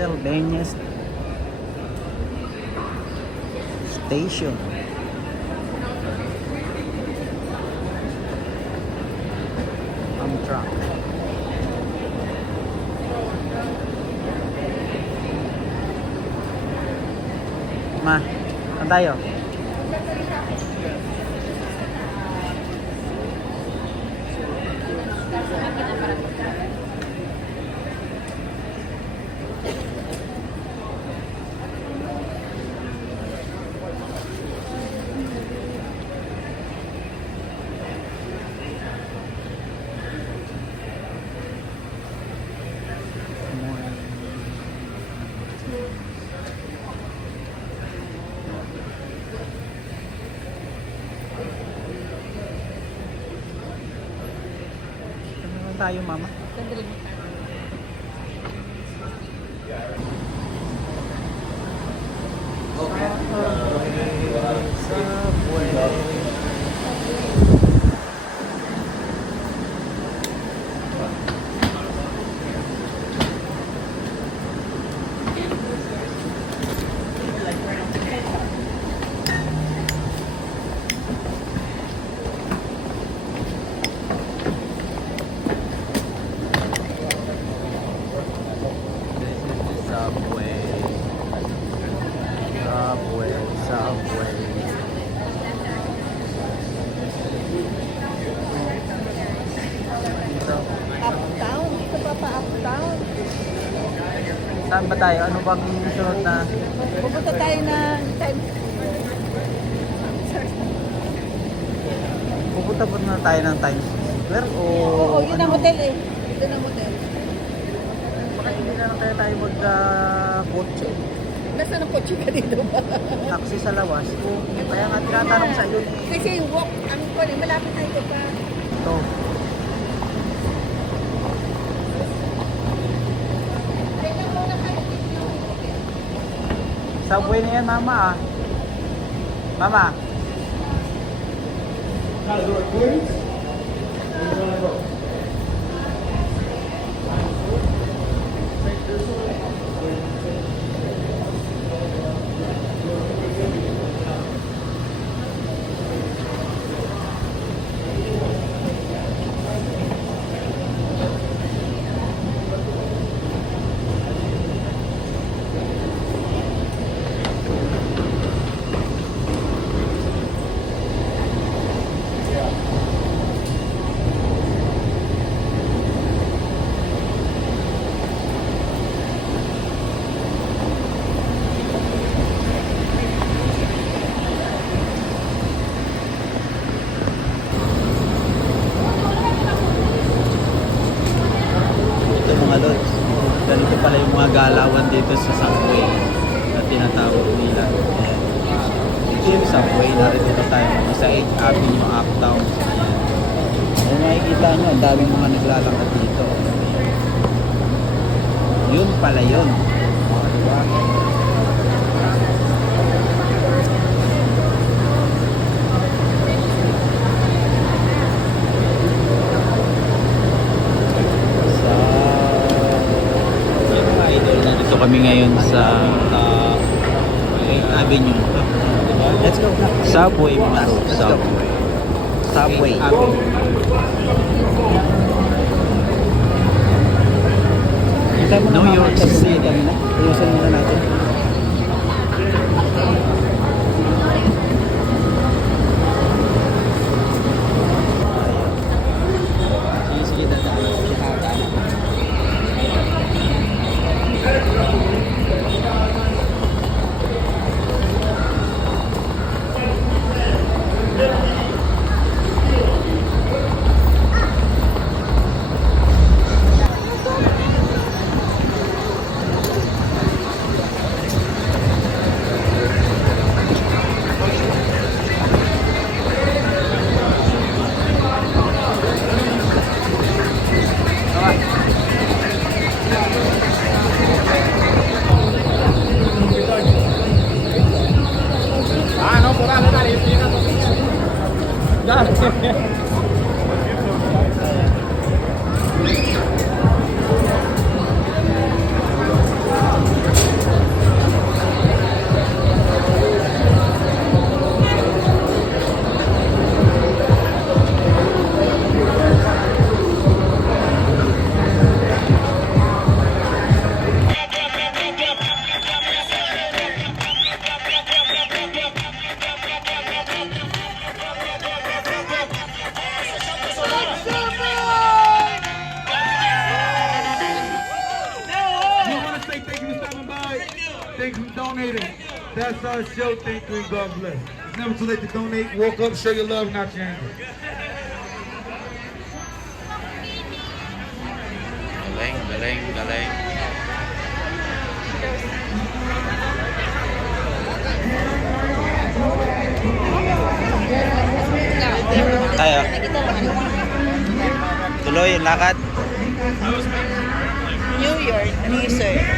Pennsylvania Station. Amtrak. Ma, saan tayo? Tayo, mama. Subway. Uptown? Dito pa pa uptown? Saan ba tayo? Ano bang sunod na? Pupunta tayo ng Times. Pupunta po na tayo ng Times Square o Oo, yun ang ano? hotel eh. Ito ang hotel. Bakit hindi na lang kaya tayo mag-kotse? Nasaan ang kotse ka dito ba? Taxi sa lawas. Kaya nga tinatanong sa iyo. Kasi yung walk, ang kone, malapit tayo dito pa. Ito. Subway na yan, mama ah. Mama. Mga lods, ganito pala yung mga galawan dito sa subway na tinatawag nila. Ayan. Ito yung subway, narito tayo sa 8th Avenue Uptown. Ayan. Ayan, makikita nyo, ang daming mga naglalakad dito. Yun pala yun. Diba? Kami ngayon sa 8th Avenue. Let's go. Subway mga Subway. Subway. New York City. Ayusin muna natin. Sige, dadaan. Thank you for donating. That's our show. Thank you and God bless. It's never too late to donate. Walk up, show your love, not your anger. Galing, galing, galing. Tayo. Tuloy yung lakad. New York, Racer. Eh.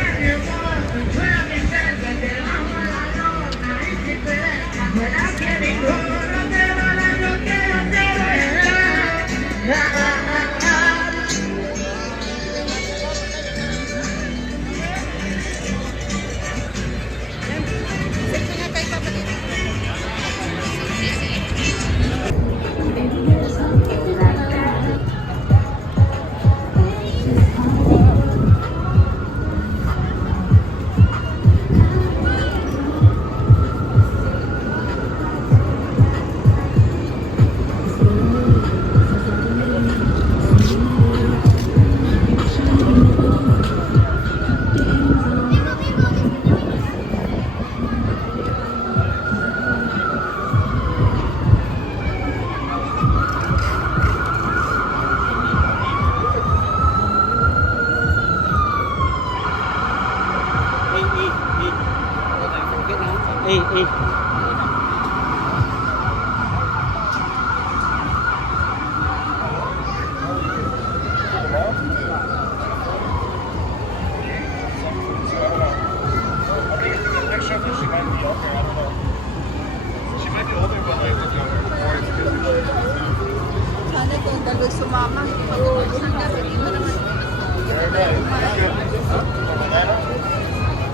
Sana kung dalawa sumama, hindi pa naman dito naman.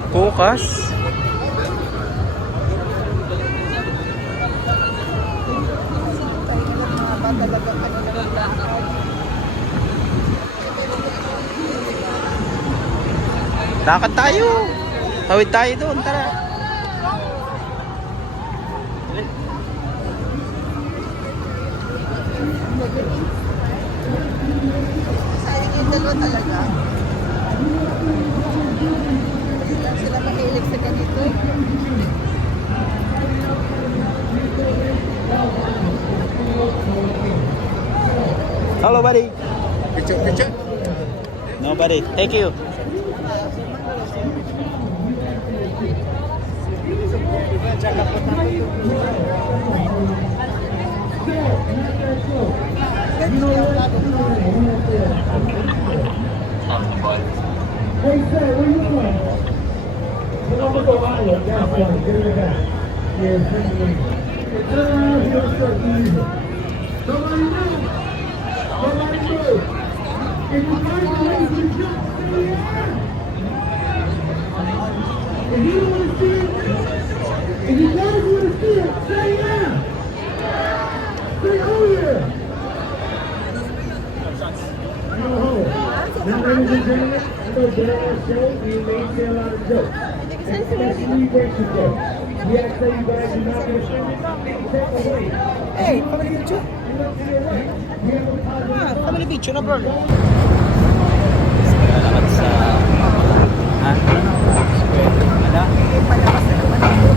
Bukas. Talagang ano naman lakad. Lakad tayo. Tawid tayo doon, tara. Sayang yung dalawa talaga. Hindi lang sila mahilig sa ganito. Hello, buddy. Picture. Nobody. Thank you. Hey, sir, where you from? Columbus, Ohio. That's right. Get in the back. Yeah, thank you. You're gonna start easy. Somebody move. Somebody move. If you find the way to jump, stay there. If you don't want to see it, if you guys want to see it, stay there. Stay over there. Now, ladies and gentlemen, I know during our show, we may say a lot of jokes. Especially racial jokes. We ask that you guys do not be offended. Take away. Hey, family picture? You don't see it right. We have a positive Family picture na bro. Lakad sa... Ha? Ano? Palabas na naman ako.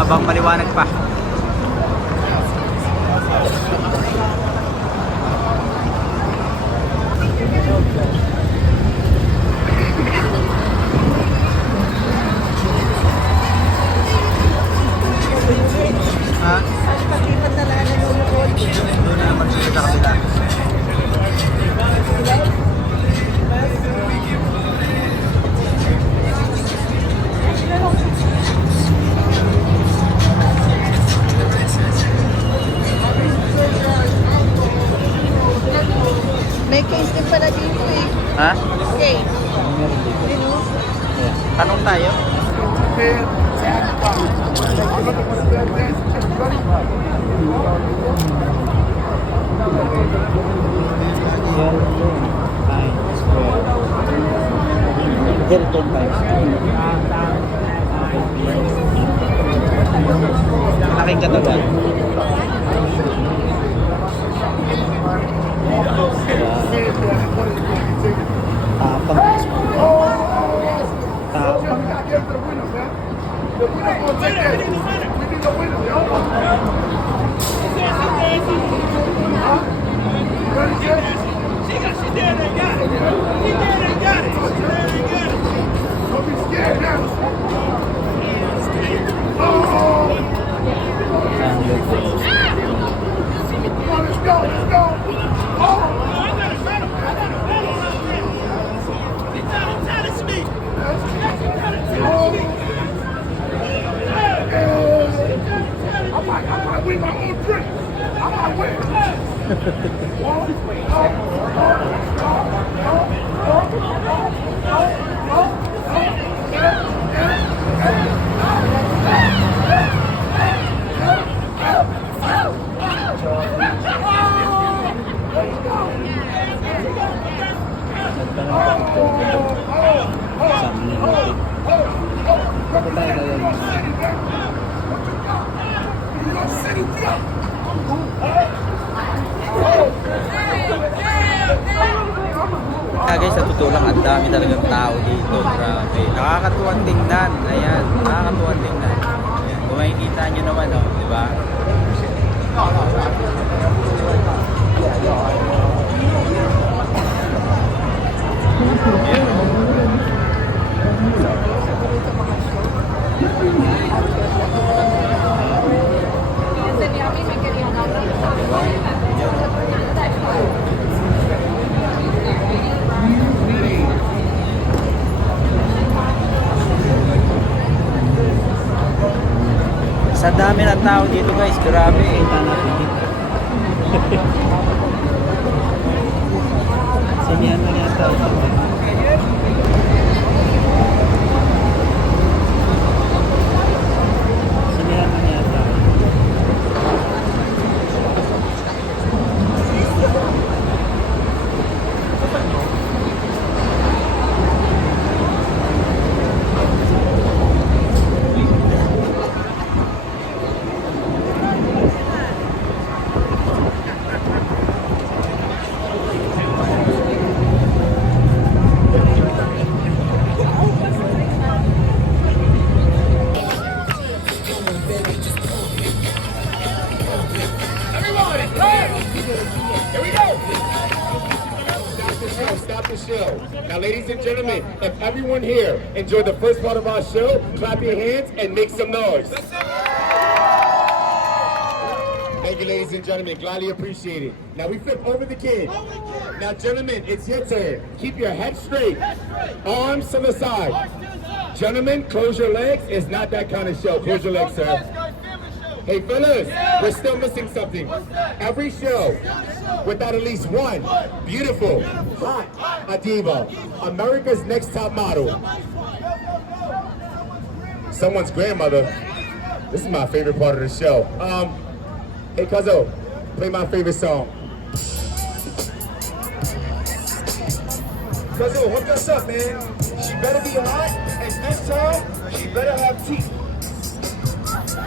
Habang maliwanag pa. Ha? Pag-ipat na lang nanonood. Doon na magsigit sa kabila. May case din pala dito eh. Ha? Case. Meron dito. Dino? Ayan. Tanong tayo. Hilton Times Square. Malaking katawan. Tapang. Tapang. I might win my own drink. I might win. Guys, sa totoo lang, ang dami talagang tao dito. Grabe. Nakakatuwang tingnan. Ayan, nakakatuwang tingnan. Ayan. Kung makikita nyo naman, oh, di ba? Sa dami ng tao dito guys, grabe. Kita natin dito. Sinihan na yata ito. Sinihan na yata. Stop the show. Now, ladies and gentlemen, if everyone here enjoyed the first part of our show, clap your hands and make some noise. Thank you, ladies and gentlemen. Gladly appreciate it. Now, we flip over the kid. Now, gentlemen, it's your turn. Keep your head straight. Arms to the side. Gentlemen, close your legs. It's not that kind of show. Close your legs, sir. Hey, fellas, we're still missing something. Every show, without at least one beautiful, hot, a diva, America's Next Top Model, someone's grandmother. This is my favorite part of the show. Hey, Cuzzo, play my favorite song. Cuzzo, hook us up, man. She better be hot, and this time, she better have teeth.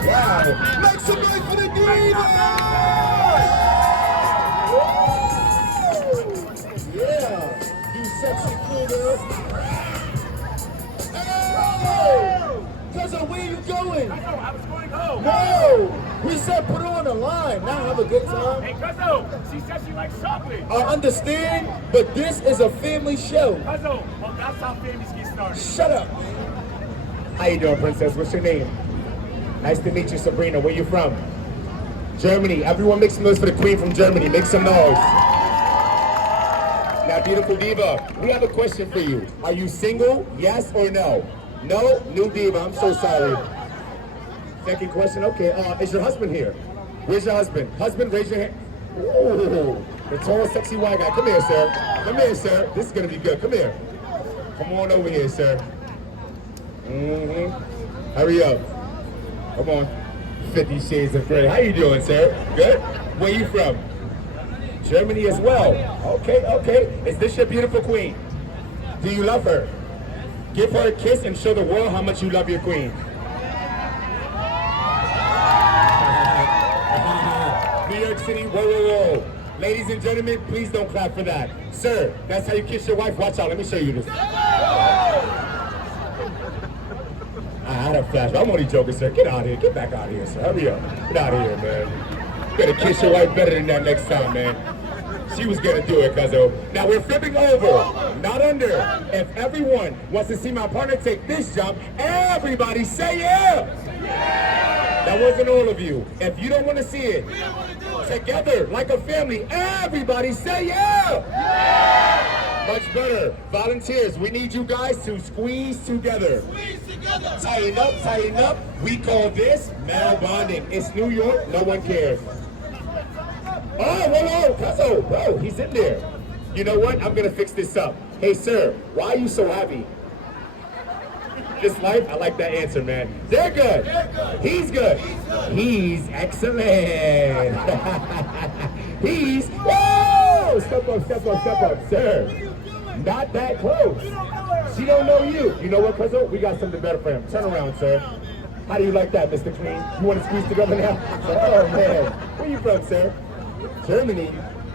Wow. Make some noise for the Divas! No! We said put her on the line, not have a good time. Hey, Cuzzo, she said she likes chocolate. I understand, but this is a family show. Cuzzo, well, that's how families get started. Shut up. How you doing, princess? What's your name? Nice to meet you, Sabrina. Where you from? Germany. Everyone make some noise for the queen from Germany. Make some noise. Now, beautiful diva, we have a question for you. Are you single? Yes or no? No? New diva. I'm so sorry. Second question. Okay. Is your husband here? Where's your husband? Husband, raise your hand. Ooh, the tall, sexy white guy. Come here, sir. Come here, sir. This is gonna be good. Come here. Come on over here, sir. Hurry up. Come on. 50 Shades of Grey. How you doing, sir? Good? Where you from? Germany as well. Okay, okay. Is this your beautiful queen? Do you love her? Give her a kiss and show the world how much you love your queen. New York City, whoa, whoa, whoa. Ladies and gentlemen, please don't clap for that. Sir, that's how you kiss your wife. Watch out, let me show you this. I had a flash. I'm only joking, sir. Get out of here. Get back out of here, sir. Hurry up. Get out of here, man. You better kiss your wife better than that next time, man. She was gonna do it, cuzzo. Now we're flipping over, not under. If everyone wants to see my partner take this jump, everybody say yeah. That wasn't all of you. If you don't want to see it, together like a family, everybody say yeah. Much better. Volunteers, we need you guys to squeeze together. Tighten up, tighten up. We call this male bonding. It's New York, no one cares. Oh, whoa, Cuzzo, bro, he's in there. You know what? I'm gonna fix this up. Hey, sir, why are you so happy? This life? I like that answer, man. They're good. He's good. He's excellent. He's, whoa! Step up, step up, step up, sir. Not that close. She don't know you. You know what, Cuzzo? We got something better for him. Turn around, sir. How do you like that, Mr. Clean? You want to squeeze together now? Oh, man. Where you from, sir? Germany.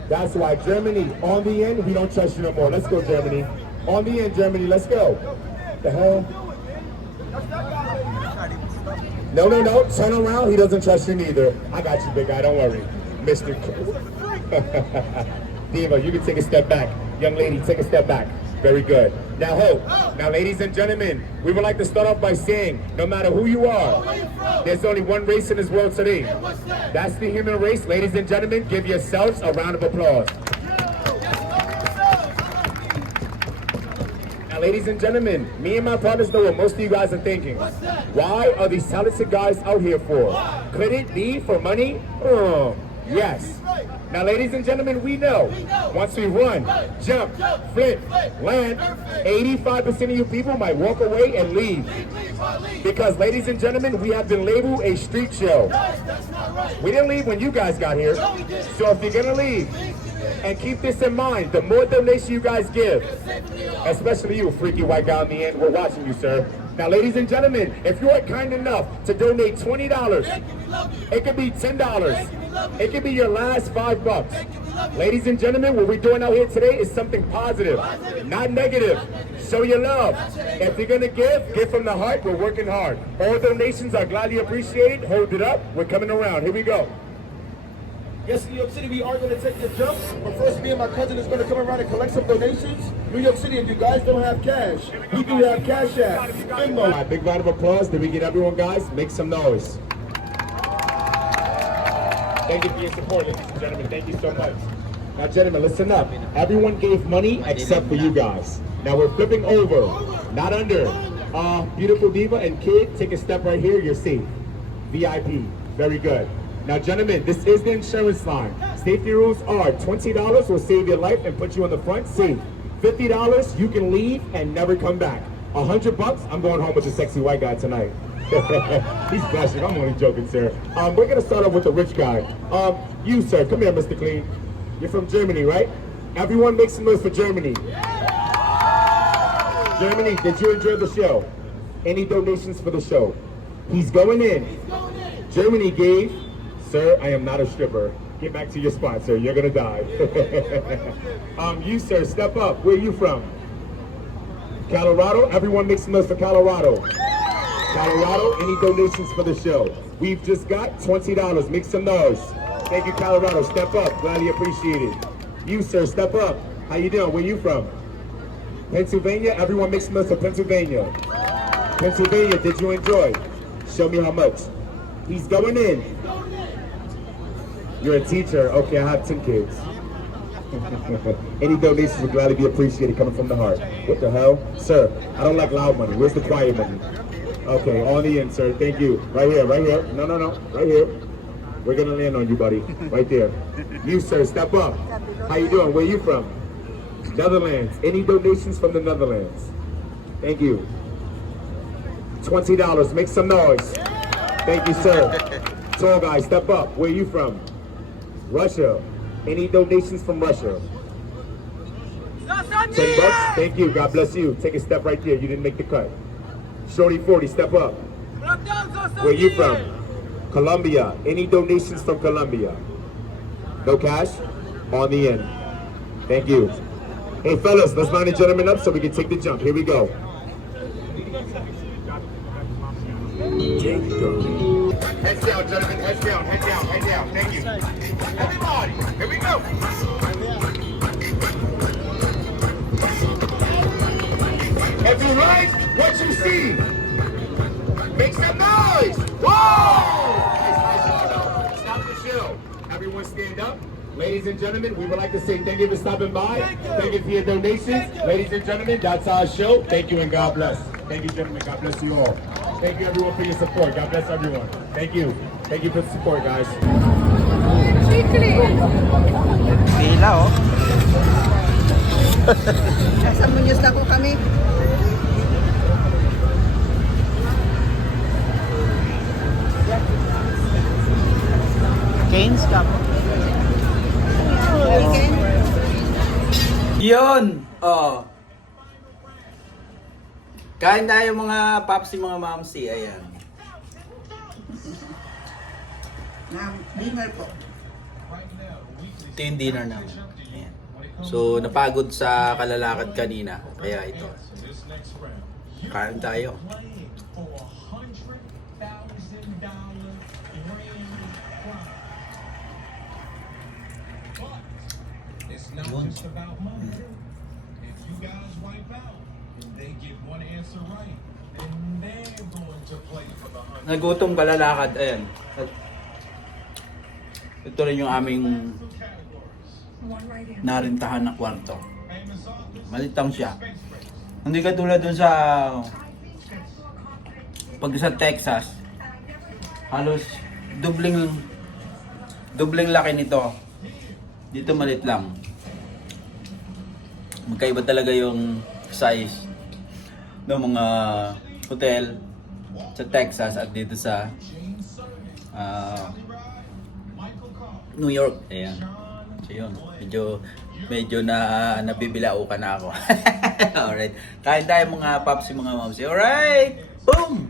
That's why Germany. On the end, we don't trust you no more. Let's go, Germany. On the end, Germany. Let's go. The hell? No, no, no. Turn around. He doesn't trust you neither. I got you, big guy. Don't worry. Mr. Diva, you can take a step back. Young lady, take a step back. Very good. Now, Now, ladies and gentlemen, we would like to start off by saying, no matter who you are, there's only one race in this world today. That's the human race. Ladies and gentlemen, give yourselves a round of applause. Now, ladies and gentlemen, me and my partners know what most of you guys are thinking. Why are these talented guys out here for? Could it be for money? Oh, yes. Now, ladies and gentlemen, we know once we run, jump, flip, land, 85% of you people might walk away and leave. Because, ladies and gentlemen, we have been labeled a street show. We didn't leave when you guys got here. So if you're going to leave, and keep this in mind, the more donation you guys give, especially you, freaky white guy on the end, we're watching you, sir. Now, ladies and gentlemen, if you are kind enough to donate $20, it could be $10. It could be your last $5. Ladies and gentlemen, what we're doing out here today is something positive, not negative. Show your love. If you're going to give from the heart. We're working hard. All donations are gladly appreciated. Hold it up. We're coming around. Here we go. Yes, New York City, we are going to take the jump. But first, me and my cousin is going to come around and collect some donations. New York City, if you guys don't have cash, we do have Cash App, Venmo. All right, big round of applause. Did we get everyone, guys? Make some noise. Thank you for your support, ladies and gentlemen. Thank you so much. Now, gentlemen, listen up. Everyone gave money except for you guys. Now we're flipping over, not under. Beautiful diva and kid, take a step right here. You're safe. VIP. Very good. Now, gentlemen, this is the insurance line. Safety rules are $20 will save your life and put you on the front seat. $50, you can leave and never come back. $100, I'm going home with a sexy white guy tonight. He's blushing. I'm only joking, sir. We're gonna start off with the rich guy. You, sir, come here, Mr. Clean. You're from Germany, right? Everyone make some noise for Germany. Germany, did you enjoy the show? Any donations for the show? He's going in. Germany gave. Sir, I am not a stripper. Get back to your spot, sir. You're gonna die. You, sir, step up. Where are you from? Colorado. Everyone make some noise for Colorado. Colorado, any donations for the show? We've just got $20. Make some noise. Thank you, Colorado. Step up. Gladly appreciated. You, sir, step up. How you doing? Where you from? Pennsylvania? Everyone make some noise for Pennsylvania. Pennsylvania, did you enjoy? Show me how much. He's going in. You're a teacher. Okay, I have 10 kids. Any donations would gladly be appreciated coming from the heart. What the hell? Sir, I don't like loud money. Where's the quiet money? Okay, on the end, sir. Thank you. Right here, right here. No, no, no. Right here. We're gonna land on you, buddy. Right there. You, sir, step up. How you doing? Where you from? Netherlands. Any donations from the Netherlands? Thank you. $20. Make some noise. Thank you, sir. Tall guy, step up. Where you from? Russia. Any donations from Russia? $10. Thank you. God bless you. Take a step right there. You didn't make the cut. Shorty 40, step up. Where you from? Colombia. Any donations from Colombia? No cash? On the end. Thank you. Hey fellas, let's line the gentleman up so we can take the jump. Here we go. Heads down, gentlemen. Heads down, head down, head down. Thank you. Everybody, here we go. If you like what you see, make some noise. Whoa! Stop the show. Everyone stand up. Ladies and gentlemen, we would like to say thank you for stopping by. Thank you for your donations. Ladies and gentlemen, that's our show. Thank you and God bless. Thank you, gentlemen. God bless you all. Thank you, everyone, for your support. God bless everyone. Thank you. Thank you for the support, guys. Pila, oh. Nasa Muñoz na po kami. Canes Cup. Yun! Oh. Kain tayo mga papsi, mga mamsi. Ayan. Dinner po. Ito yung dinner namin. Ayan. So, napagod sa kalalakad kanina. Kaya ito. Kain tayo. It's not Yun. just about money. If you guys wipe out, they get one answer right, then they're going to play for the 100. Nagutom kalalakad. Ayan. Ito rin yung aming narintahan na kwarto. Malitang siya. Hindi katulad dun sa pag sa Texas, halos dubling laki nito. Dito malit lang. Magkaiba talaga yung size ng mga hotel sa Texas at dito sa New York. Ayan. So yun, medyo nabibilao ka na ako. Alright. Kain tayo mga paps, mga momsi. Alright! Boom!